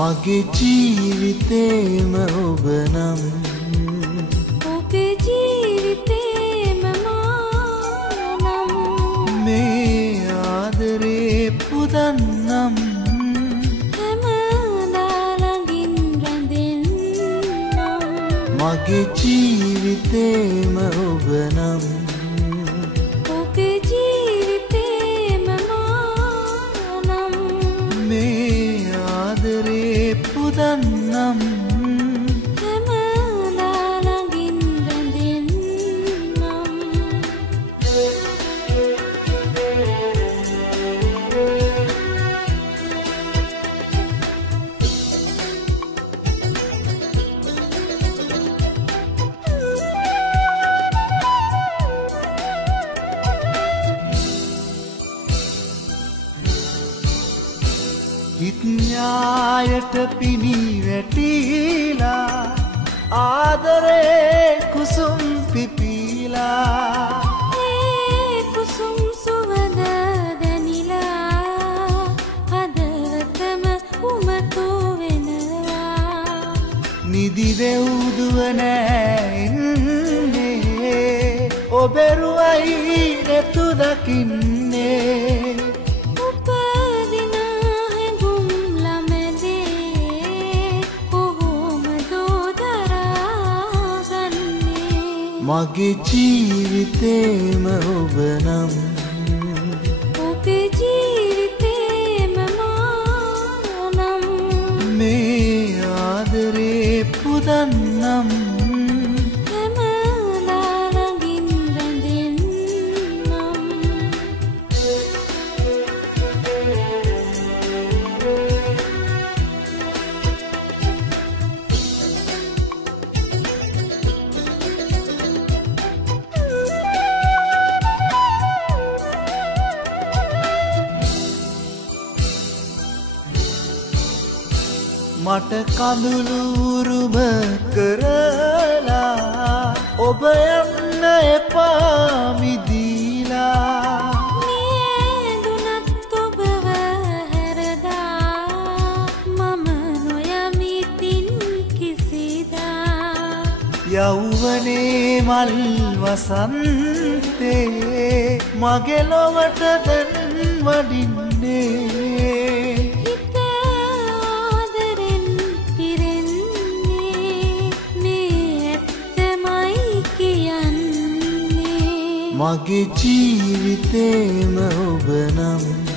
මගේ ජීවිතේම ඔබ නම් ඔබේ ජීවිතේම මා නම් මේ ආදරේ පුදන්නම් හැමදා ළඟින් රැඳෙන්නම් මගේ ජීවිතේම ඔබ නම් ඔබේ ජීවිතේම මා නම් මේ ආදරේ පුදන්නම් හැමදා ළඟින් රැඳෙන්නම් විඥායට පිණි වැටිලා ආදරේ කුසුම් පිපිලා ඒ කුසුම් සුවඳ දැනිලා හදවතම උමතු වෙනවා නිදි වෙවුදුව නෑ ඉන්නේ ඔබරුවයි නැතු දකින්නේ මගේ ජීවිතේම ඔබ නම් ඔබේ ජීවිතේම මා නම් මේ ආදරේ පුදන්නම් හැමදා ළඟින් රැඳෙන්නම් මට කඳුළු උරුම කරලා ඔබ යන්න එපා මිදීලා මියදුනත් ඔබව හැරදා මම නොයමිතින් කිසිදා යෞවනේ මල් වසන්තේ මගේ ලොවට දැන් වඩින්නේ මගේ ජීවිතේම ඔබ නම්